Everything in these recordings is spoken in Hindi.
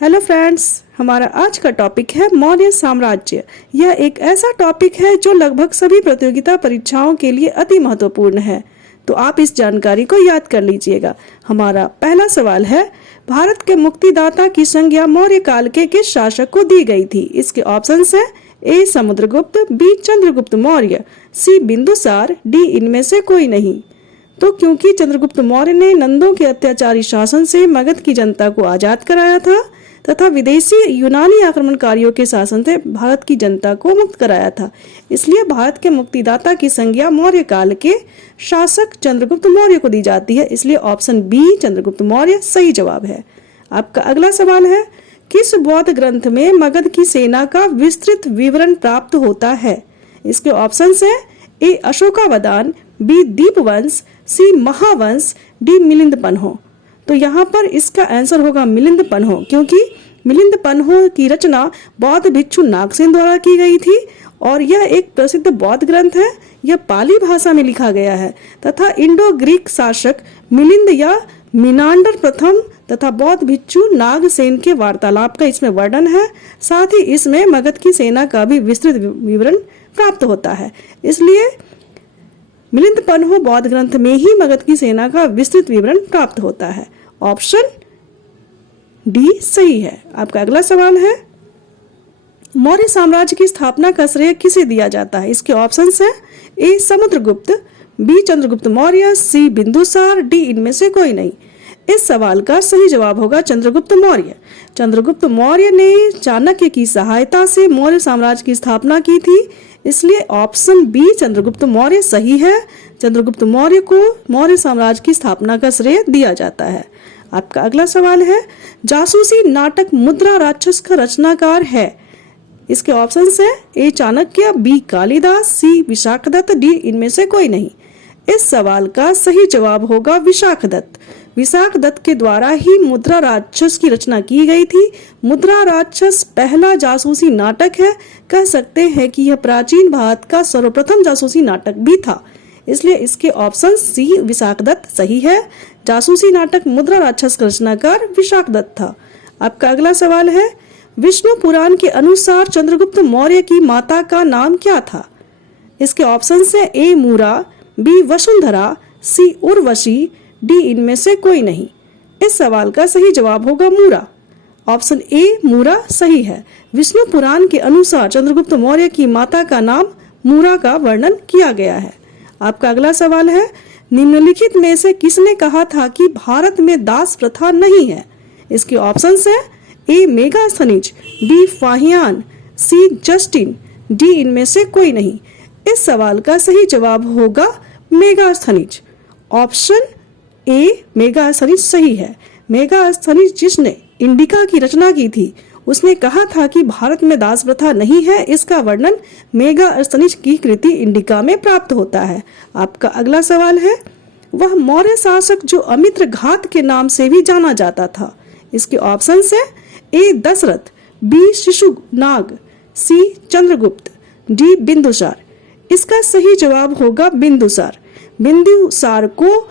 हेलो फ्रेंड्स, हमारा आज का टॉपिक है मौर्य साम्राज्य। यह एक ऐसा टॉपिक है जो लगभग सभी प्रतियोगिता परीक्षाओं के लिए अति महत्वपूर्ण है, तो आप इस जानकारी को याद कर लीजिएगा। हमारा पहला सवाल है, भारत के मुक्तिदाता की संज्ञा मौर्य काल के किस शासक को दी गई थी? इसके ऑप्शंस है ए समुद्रगुप्त, बी चंद्रगुप्त मौर्य, सी बिंदुसार, डी इनमें से कोई नहीं। तो क्योंकि चंद्रगुप्त मौर्य ने नंदों के अत्याचारी शासन से मगध की जनता को आजाद कराया था तथा विदेशी यूनानी आक्रमणकारियों के शासन से भारत की जनता को मुक्त कराया था, इसलिए भारत के मुक्तिदाता की संज्ञा मौर्य काल के शासक चंद्रगुप्त मौर्य को दी जाती है। इसलिए ऑप्शन बी चंद्रगुप्त मौर्य सही जवाब है। आपका अगला सवाल है, किस बौद्ध ग्रंथ में मगध की सेना का विस्तृत विवरण प्राप्त होता है? इसके ऑप्शंस है ए अशोकावदान, बी दीपवंश, सी महावंश, डी मिलिंद पन्हो। तो यहाँ पर इसका आंसर होगा मिलिंद पन्हो, क्योंकि मिलिंद पन्हो की रचना बौद्ध भिक्षु नागसेन द्वारा की गई थी और यह एक प्रसिद्ध बौद्ध ग्रंथ है। यह पाली भाषा में लिखा गया है तथा इंडो ग्रीक शासक मिलिंद या मिनांडर प्रथम तथा बौद्ध भिक्षु नागसेन के वार्तालाप का इसमें वर्णन है। साथ ही इसमें मगध की सेना का भी विस्तृत विवरण प्राप्त होता है, इसलिए मिलिंद पन्हो बौद्ध ग्रंथ में ही मगध की सेना का विस्तृत विवरण प्राप्त होता है। ऑप्शन डी सही है। आपका अगला सवाल है, मौर्य साम्राज्य की स्थापना का श्रेय किसे दिया जाता है? इसके ऑप्शंस है ए समुद्रगुप्त, बी चंद्रगुप्त मौर्य, सी बिंदुसार, डी इनमें से कोई नहीं। इस सवाल का सही जवाब होगा चंद्रगुप्त मौर्य। चंद्रगुप्त मौर्य ने चाणक्य की सहायता से मौर्य साम्राज्य की स्थापना की थी, इसलिए ऑप्शन बी चंद्रगुप्त मौर्य सही है। चंद्रगुप्त मौर्य को मौर्य साम्राज्य की स्थापना का श्रेय दिया जाता है। आपका अगला सवाल है, जासूसी नाटक मुद्रा राक्षस का रचनाकार है? इसके ऑप्शंस है ए चाणक्य, बी कालिदास, सी विशाखदत्त, डी इनमें से कोई नहीं। इस सवाल का सही जवाब होगा विशाखदत्त। विशाखदत्त के द्वारा ही मुद्रा राक्षस की रचना की गई थी। मुद्रा राक्षस पहला जासूसी नाटक है। कह सकते हैं कि यह प्राचीन भारत का सर्वप्रथम जासूसी नाटक भी था, इसलिए इसके ऑप्शन सी विशाखदत्त सही है। जासूसी नाटक मुद्रा राक्षस का रचनाकार विशाखदत्त था। आपका अगला सवाल है, विष्णु पुराण के अनुसार चंद्रगुप्त मौर्य की माता का नाम क्या था? इसके ऑप्शन है ए मूरा, बी वसुंधरा, सी उर्वशी, डी इनमें से कोई नहीं। इस सवाल का सही जवाब होगा मूरा। ऑप्शन ए मूरा सही है। विष्णु पुराण के अनुसार चंद्रगुप्त मौर्य की माता का नाम मूरा का वर्णन किया गया है। आपका अगला सवाल है, निम्नलिखित में से किसने कहा था कि भारत में दास प्रथा नहीं है? इसके ऑप्शंस है ए मेगास्थनीज, बी फाहियान, सी जस्टिन, डी इनमें से कोई नहीं। इस सवाल का सही जवाब होगा मेगास्थनीज। ऑप्शन ए मेगास्थनीज सही है। मेगास्थनीज जिसने इंडिका की रचना की थी, उसने कहा था कि भारत में दास प्रथा नहीं है। इसका वर्णन मेगास्थनीज की कृति इंडिका में प्राप्त होता है। आपका अगला सवाल है, वह मौर्य शासक जो अमित्र घात के नाम से भी जाना जाता था? इसके ऑप्शंस है ए दशरथ, बी शिशुनाग, सी चंद्रगुप्त, डी बिंदुसार। इसका सही जवाब होगा बिंदुसार। बिंदुसार को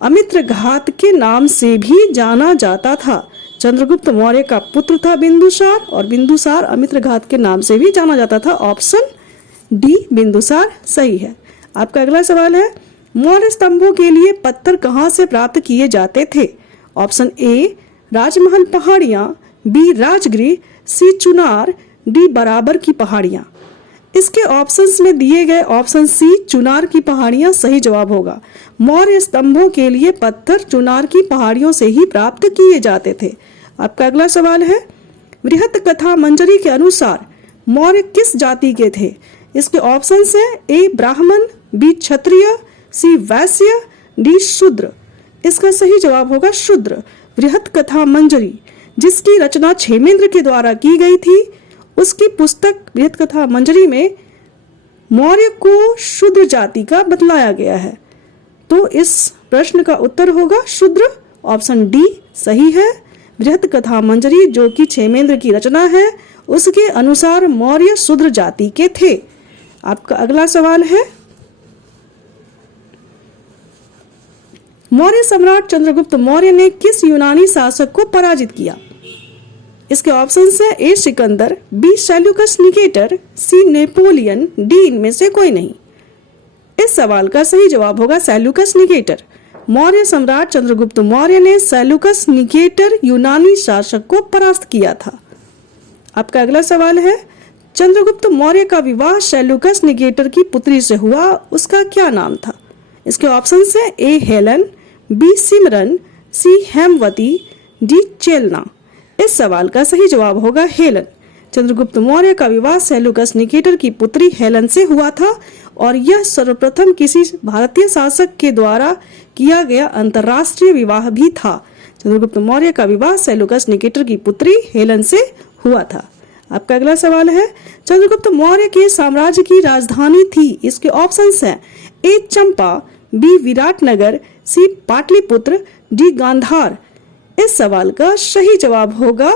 अमित्र घात के नाम से भी जाना जाता था। चंद्रगुप्त मौर्य का पुत्र था बिंदुसार और बिंदुसार अमित्र घात के नाम से भी जाना जाता था। ऑप्शन डी बिंदुसार सही है। आपका अगला सवाल है, मौर्य स्तंभों के लिए पत्थर कहां से प्राप्त किए जाते थे? ऑप्शन ए राजमहल पहाड़ियां, बी राजगृह, सी चुनार, डी बराबर की पहाड़ियां। इसके ऑप्शंस में दिए गए ऑप्शन सी चुनार की पहाड़ियां सही जवाब होगा। मौर्य स्तंभों के लिए पत्थर चुनार की पहाड़ियों से ही प्राप्त किए जाते थे। आपका अगला सवाल है, बृहत कथा मंजरी के अनुसार मौर्य किस जाति के थे? इसके ऑप्शंस है ए ब्राह्मण, बी क्षत्रिय, सी वैश्य, डी शूद्र। इसका सही जवाब होगा शूद्र। बृहत कथा मंजरी जिसकी रचना क्षेमेंद्र के द्वारा की गई थी, उसकी पुस्तक बृहत कथा मंजरी में मौर्य को शूद्र जाति का बतलाया गया है। तो इस प्रश्न का उत्तर होगा शूद्र। ऑप्शन डी सही है। बृहत कथा मंजरी जो कि क्षेमेंद्र की रचना है, उसके अनुसार मौर्य शूद्र जाति के थे। आपका अगला सवाल है, मौर्य सम्राट चंद्रगुप्त मौर्य ने किस यूनानी शासक को पराजित किया? इसके ऑप्शंस है ए सिकंदर, बी सेल्यूकस निकेटर, सी नेपोलियन, डी इनमें से कोई नहीं। इस सवाल का सही जवाब होगा सेल्यूकस निकेटर। मौर्य सम्राट चंद्रगुप्त मौर्य ने सेल्यूकस निकेटर यूनानी शासक को परास्त किया था। आपका अगला सवाल है, चंद्रगुप्त मौर्य का विवाह सेल्यूकस निकेटर की पुत्री से हुआ, उसका क्या नाम था? इसके ऑप्शंस है ए हेलन, बी सिमरन, सी हेमवती, डी चेलना। इस सवाल का सही जवाब होगा हेलन। चंद्रगुप्त मौर्य का विवाह सेल्यूकस निकेटर की पुत्री हेलन से हुआ था और यह सर्वप्रथम किसी भारतीय शासक के द्वारा किया गया अंतर्राष्ट्रीय विवाह भी था। चंद्रगुप्त मौर्य का विवाह सेल्यूकस निकेटर की पुत्री हेलन से हुआ था। आपका अगला सवाल है, चंद्रगुप्त मौर्य के साम्राज्य की राजधानी थी। इसके ऑप्शंस हैं ए चंपा, बी विराटनगर, सी पाटलिपुत्र, डी गांधार। इस सवाल का सही जवाब होगा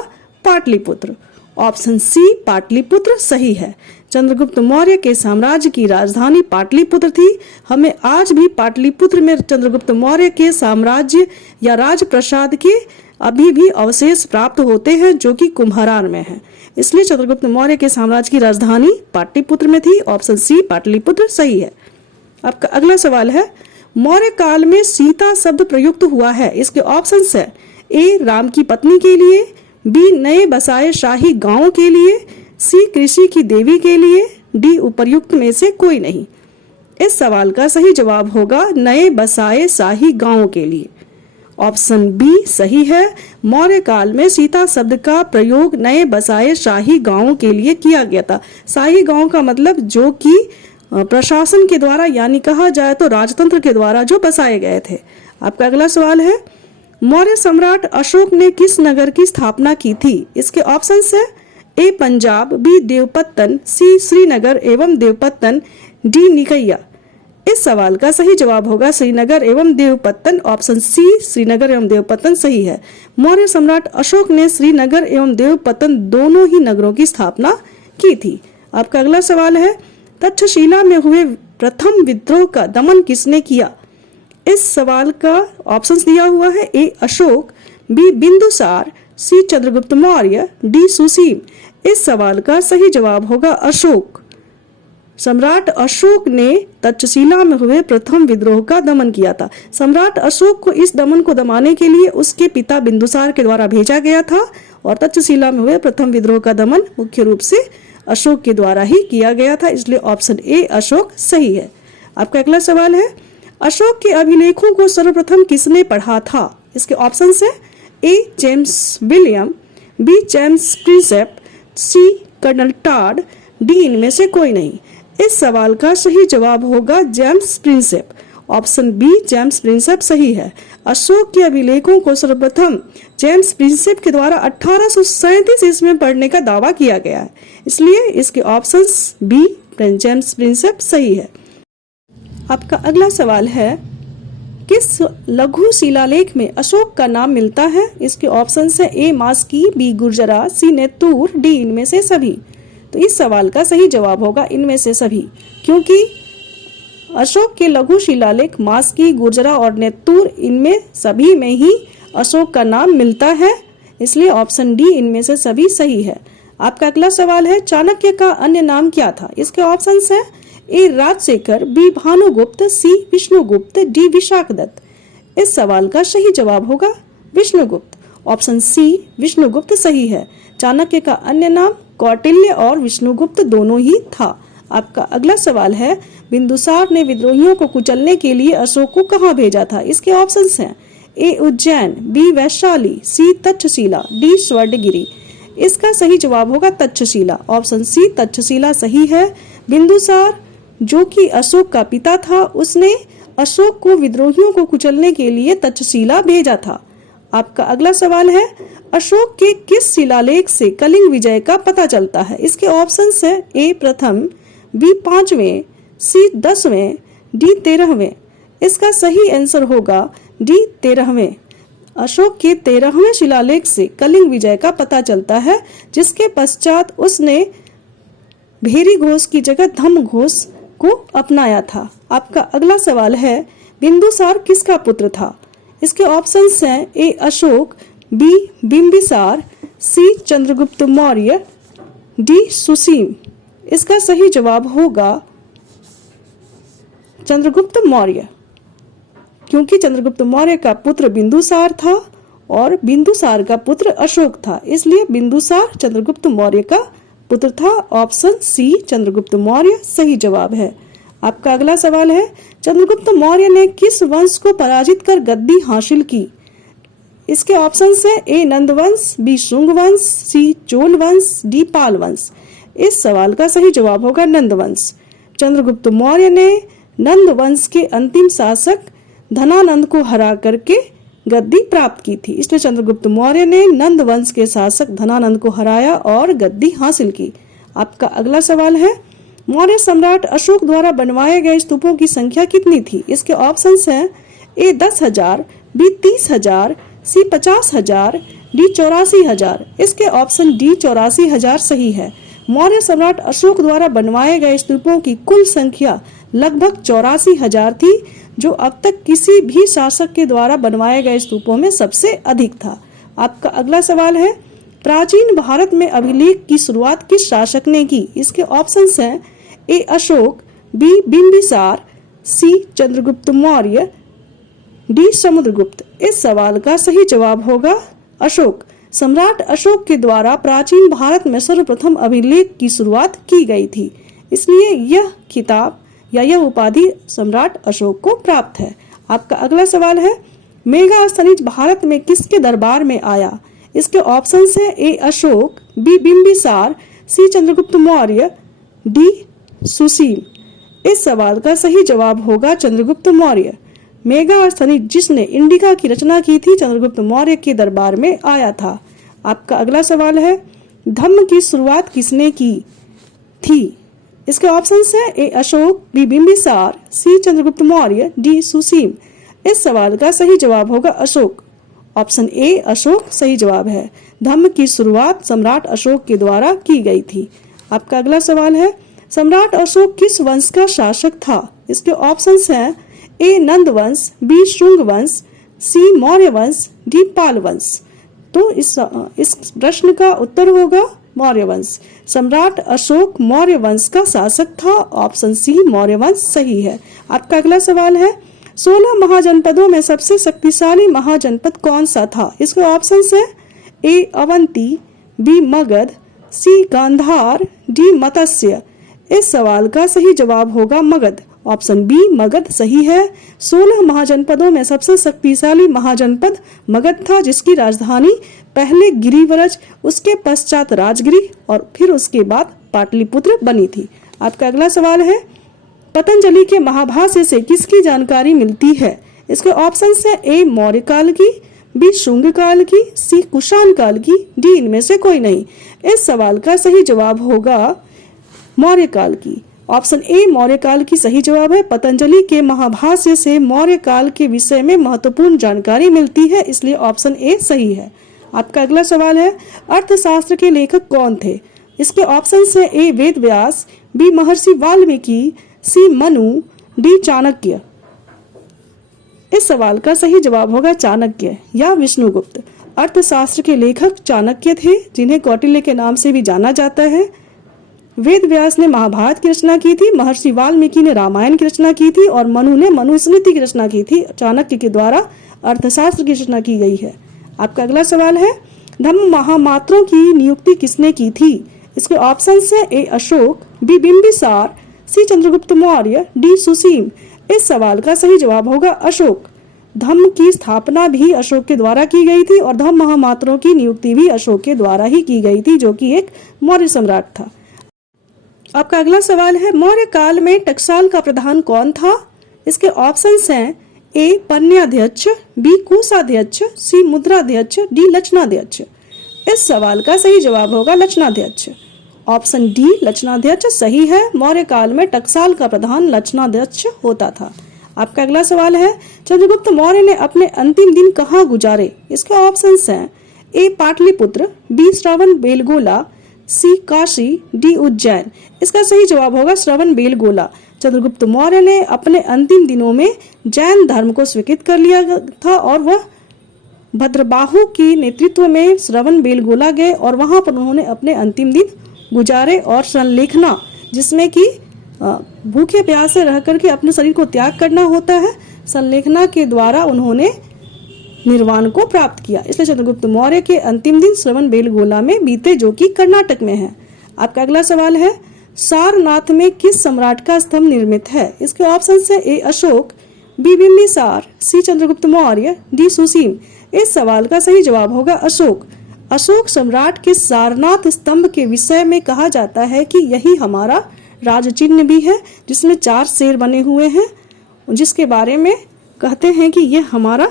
पाटलिपुत्र। ऑप्शन सी पाटलिपुत्र सही है। चंद्रगुप्त मौर्य के साम्राज्य की राजधानी पाटलिपुत्र थी। हमें आज भी पाटलिपुत्र में चंद्रगुप्त मौर्य के साम्राज्य या राजप्रसाद के अभी भी अवशेष प्राप्त होते हैं जो कि कुम्भरार में है। इसलिए चंद्रगुप्त मौर्य के साम्राज्य की राजधानी पाटलिपुत्र में थी। ऑप्शन सी पाटलिपुत्र सही है। आपका अगला सवाल है, मौर्य काल में सीता शब्द प्रयुक्त हुआ है। इसके ऑप्शंस है ए राम की पत्नी के लिए, बी नए बसाए शाही गांवों के लिए, सी कृषि की देवी के लिए, डी उपर्युक्त में से कोई नहीं। इस सवाल का सही जवाब होगा नए बसाए शाही गांवों के लिए। ऑप्शन बी सही है। मौर्य काल में सीता शब्द का प्रयोग नए बसाए शाही गांवों के लिए किया गया था। शाही गांव का मतलब जो कि प्रशासन के द्वारा यानी कहा जाए तो राजतंत्र के द्वारा जो बसाए गए थे। आपका अगला सवाल है, मौर्य सम्राट अशोक ने किस नगर की स्थापना की थी? इसके ऑप्शंस है ए पंजाब, बी देवपत्तन, सी श्रीनगर एवं देवपत्तन, डी निकैया। इस सवाल का सही जवाब होगा श्रीनगर एवं देवपत्तन। ऑप्शन सी श्रीनगर एवं देवपत्तन सही है। मौर्य सम्राट अशोक ने श्रीनगर एवं देवपत्तन दोनों ही नगरों की स्थापना की थी। आपका अगला सवाल है, तक्षशिला में हुए प्रथम विद्रोह का दमन किसने किया? इस सवाल का ऑप्शंस दिया हुआ है ए अशोक, बी बिंदुसार, सी चंद्रगुप्त मौर्य, डी सुसीम। इस सवाल का सही जवाब होगा अशोक। सम्राट अशोक ने तक्षशिला में हुए प्रथम विद्रोह का दमन किया था। सम्राट अशोक को इस दमन को दमाने के लिए उसके पिता बिंदुसार के द्वारा भेजा गया था और तक्षशिला में हुए प्रथम विद्रोह का दमन मुख्य रूप से अशोक के द्वारा ही किया गया था। इसलिए ऑप्शन ए अशोक सही है। आपका अगला सवाल है, अशोक के अभिलेखों को सर्वप्रथम किसने पढ़ा था? इसके ऑप्शंस है A James William, B James Prinsep, C Colonel Tod, D इनमें से कोई नहीं। इस सवाल का सही जवाब होगा James Prinsep. Option B James Prinsep सही है। अशोक के अभिलेखों को सर्वप्रथम जेम्स प्रिंसेप के द्वारा 1837 ईस्वी में पढ़ने का दावा किया गया है। इसलिए इसके ऑप्शंस बी जेम्स प्रिंसेप सही है। आपका अगला सवाल है, किस लघु शिलालेख में अशोक का नाम मिलता है? इसके ऑप्शंस है ए मास्की, बी गुर्जरा, सी नेतूर, डी इनमें से सभी। तो इस सवाल का सही जवाब होगा इनमें से सभी, क्योंकि अशोक के लघु शिलालेख मास्की, गुर्जरा और नेतूर इनमें सभी में ही अशोक का नाम मिलता है। इसलिए ऑप्शन डी इनमें से सभी सही है। आपका अगला सवाल है, चाणक्य का अन्य नाम क्या था? इसके ऑप्शंस है ए राजशेखर, बी भानुगुप्त, सी विष्णुगुप्त, डी विशाखदत्त। इस सवाल का सही जवाब होगा विष्णुगुप्त। ऑप्शन सी विष्णुगुप्त सही है। चाणक्य का अन्य नाम कौटिल्य और विष्णुगुप्त दोनों ही था। आपका अगला सवाल है, बिंदुसार ने विद्रोहियों को कुचलने के लिए अशोक को कहां भेजा था? इसके ऑप्शंस हैं ए उज्जैन, बी वैशाली, सी तक्षशिला, डी स्वर्णगिरी। इसका सही जवाब होगा तक्षशिला। ऑप्शन सी तक्षशिला सही है। बिंदुसार जो कि अशोक का पिता था, उसने अशोक को विद्रोहियों को कुचलने के लिए तक्षशिला भेजा था। आपका अगला सवाल है, अशोक के किस शिलालेख से कलिंग विजय का पता चलता है? इसके ऑप्शंस है ए प्रथम, बी 5वें, सी 10वें, डी 13वें। इसका सही आंसर होगा डी 13वें। अशोक के 13वें शिलालेख से कलिंग विजय का पता चलता है, जिसके पश्चात उसने भेरी घोष की जगह धम्म घोष को अपनाया था। आपका अगला सवाल है, बिंदुसार किसका पुत्र था? इसके ऑप्शंस हैं ए अशोक, बी बिंबिसार, सी चंद्रगुप्त मौर्य, डी सुसीम। इसका सही जवाब होगा चंद्रगुप्त मौर्य, क्योंकि चंद्रगुप्त मौर्य का पुत्र बिंदुसार था और बिंदुसार का पुत्र अशोक था, इसलिए बिंदुसार चंद्रगुप्त मौर्य का पुत्र था। ऑप्शन सी चंद्रगुप्त मौर्य सही जवाब है। आपका अगला सवाल है, चंद्रगुप्त मौर्य ने किस वंश को पराजित कर गद्दी हासिल की? इसके ऑप्शन है ए नंद वंश, बी शुंग वंश, सी चोल वंश, डी पाल वंश। इस सवाल का सही जवाब होगा नंद वंश। चंद्रगुप्त मौर्य ने नंद वंश के अंतिम शासक धनानंद को हरा करके गद्दी प्राप्त की थी, इसलिए चंद्रगुप्त मौर्य ने नंद वंश के शासक धनानंद को हराया और गद्दी हासिल की। आपका अगला सवाल है, मौर्य सम्राट अशोक द्वारा बनवाए गए स्तूपों की संख्या कितनी थी? इसके ऑप्शंस हैं ए 10,000, बी 30,000, सी 50,000, डी 84,000। इसके ऑप्शन डी 84,000 सही है। मौर्य सम्राट अशोक द्वारा बनवाए गए स्तूपों की कुल संख्या लगभग 84,000 थी, जो अब तक किसी भी शासक के द्वारा बनवाए गए स्तूपों में सबसे अधिक था। आपका अगला सवाल है, प्राचीन भारत में अभिलेख की शुरुआत किस शासक ने की? इसके ऑप्शंस हैं ए अशोक, बी बिंबिसार, सी चंद्रगुप्त मौर्य, डी समुद्रगुप्त। इस सवाल का सही जवाब होगा अशोक। सम्राट अशोक के द्वारा प्राचीन भारत में सर्वप्रथम अभिलेख की शुरुआत की गई थी, इसलिए यह खिताब या यह उपाधि सम्राट अशोक को प्राप्त है। आपका अगला सवाल है, मेगास्थनीज भारत में किसके दरबार में आया? इसके ऑप्शंस है ए अशोक, बी बिंबिसार, सी चंद्रगुप्त मौर्य, डी सुसीम। इस सवाल का सही जवाब होगा चंद्रगुप्त मौर्य। मेगास्थनीज जिसने इंडिका की रचना की थी, चंद्रगुप्त मौर्य के दरबार में आया था। आपका अगला सवाल है, धम्म की शुरुआत किसने की थी? इसके ऑप्शंस है ए अशोक, बी बिंबिसार, सी चंद्रगुप्त मौर्य, डी सुसीम। इस सवाल का सही जवाब होगा अशोक। ऑप्शन ए अशोक सही जवाब है। धम्म की शुरुआत सम्राट अशोक के द्वारा की गई थी। आपका अगला सवाल है, सम्राट अशोक किस वंश का शासक था? इसके ऑप्शंस हैं ए नंद वंश, बी शुंग वंश, सी मौर्य वंश, डी पाल वंश। तो इस प्रश्न का उत्तर होगा मौर्य वंश। सम्राट अशोक मौर्य वंश का शासक था। ऑप्शन सी मौर्य वंश सही है। आपका अगला सवाल है, 16 महाजनपदों में सबसे शक्तिशाली महाजनपद कौन सा था? इसके ऑप्शंस है ए अवंती, बी मगध, सी गांधार, डी मत्स्य। इस सवाल का सही जवाब होगा मगध। ऑप्शन बी मगध सही है। 16 महाजनपदों में सबसे शक्तिशाली महाजनपद मगध था, जिसकी राजधानी पहले गिरिव्रज, उसके पश्चात राजगिरी और फिर उसके बाद पाटलिपुत्र बनी थी। आपका अगला सवाल है, पतंजलि के महाभाष्य से किसकी जानकारी मिलती है? इसके ऑप्शंस है ए मौर्य काल की, बी शुंग काल की, सी कुषाण काल की, डी इनमें से कोई नहीं। इस सवाल का सही जवाब होगा मौर्य काल की। ऑप्शन ए मौर्य काल की सही जवाब है। पतंजलि के महाभाष्य से मौर्य काल के विषय में महत्वपूर्ण जानकारी मिलती है, इसलिए ऑप्शन ए सही है। आपका अगला सवाल है, अर्थशास्त्र के लेखक कौन थे? इसके ऑप्शंस है ए वेद व्यास, बी महर्षि वाल्मीकि, सी मनु, डी चाणक्य। इस सवाल का सही जवाब होगा चाणक्य या विष्णुगुप्त। अर्थशास्त्र के लेखक चाणक्य थे, जिन्हें कौटिल्य के नाम से भी जाना जाता है। वेद व्यास ने महाभारत की रचना की थी, महर्षि वाल्मीकि ने रामायण की रचना की थी और मनु ने मनुस्मृति की रचना की थी। चाणक्य के द्वारा अर्थशास्त्र की रचना की गई है। आपका अगला सवाल है, धम्म महामात्रों की नियुक्ति किसने की थी? इसके ऑप्शंस है ए अशोक, बी बिंबिसार, सी चंद्रगुप्त मौर्य, डी सुसीम। इस सवाल का सही जवाब होगा अशोक। धम्म की स्थापना भी अशोक के द्वारा की गई थी और धम्म महामात्रों की नियुक्ति भी अशोक के द्वारा ही की गई थी, जो कि एक मौर्य सम्राट था। आपका अगला सवाल है, मौर्य काल में टकसाल का प्रधान कौन था? इसके ऑप्शंस हैं ए पन्याध्यक्ष, बी कोषाध्यक्ष, सी मुद्राध्यक्ष, डी लक्षणाध्यक्ष। इस सवाल का सही जवाब होगा लक्षणाध्यक्ष। ऑप्शन डी लक्षणाध्यक्ष सही है। मौर्य काल में टकसाल का प्रधान लक्षणाध्यक्ष होता था। आपका अगला सवाल है, चंद्रगुप्त मौर्य ने अपने अंतिम दिन कहाँ गुजारे? इसके ऑप्शंस हैं ए पाटलिपुत्र, बी श्रवण बेलगोला, सी काशी, डी उज्जैन। इसका सही जवाब होगा श्रवण बेलगोला। चंद्रगुप्त मौर्य ने अपने अंतिम दिनों में जैन धर्म को स्वीकृत कर लिया था और वह भद्रबाहु की नेतृत्व में श्रवण बेलगोला गए और वहां पर उन्होंने अपने अंतिम दिन गुजारे। और संलेखना, जिसमें कि भूखे प्यासे रह करके अपने शरीर को त्याग करना होता है, संलेखना के द्वारा उन्होंने निर्वाण को प्राप्त किया। इसलिए चंद्रगुप्त मौर्य के अंतिम दिन श्रवण बेलगोला में बीते, जो कि कर्नाटक में है। आपका अगला सवाल है, सारनाथ में किस सम्राट का स्तंभ निर्मित है? इसके ऑप्शन है ए अशोक, बी बिंबिसार, सी चंद्रगुप्त मौर्य, डी सुसीम। इस सवाल का सही जवाब होगा अशोक। अशोक सम्राट के सारनाथ स्तंभ के विषय में कहा जाता है कि यही हमारा राज चिन्ह भी है, जिसमें 4 शेर बने हुए हैं, जिसके बारे में कहते हैं कि यह हमारा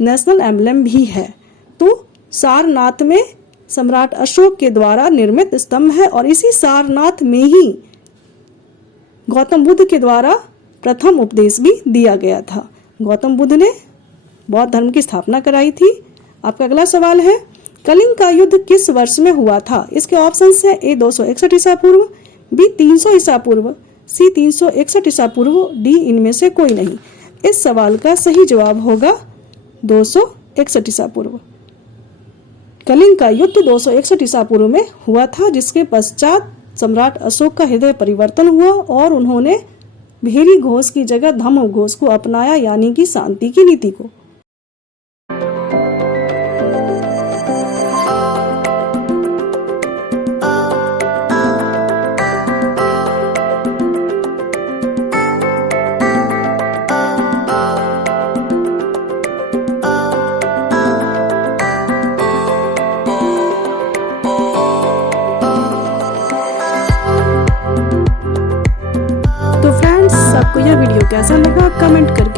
नेशनल एम्बलम भी है। तो सारनाथ में सम्राट अशोक के द्वारा निर्मित स्तंभ है और इसी सारनाथ में ही गौतम बुद्ध के द्वारा प्रथम उपदेश भी दिया गया था। गौतम बुद्ध ने बौद्ध धर्म की स्थापना कराई थी। आपका अगला सवाल है, कलिंग का युद्ध किस वर्ष में हुआ था? इसके ऑप्शन है ए 261 ईसा पूर्व, बी 300 ईसा पूर्व, सी 361 ईसा पूर्व, डी इनमें से कोई नहीं। इस सवाल का सही जवाब होगा 261 ईसा पूर्व। कलिंग का युद्ध 261 ईसा पूर्व में हुआ था, जिसके पश्चात सम्राट अशोक का हृदय परिवर्तन हुआ और उन्होंने भेरी घोष की जगह धम्म घोष को अपनाया, यानी कि शांति की नीति को। आपको यह वीडियो कैसा लगा कमेंट करके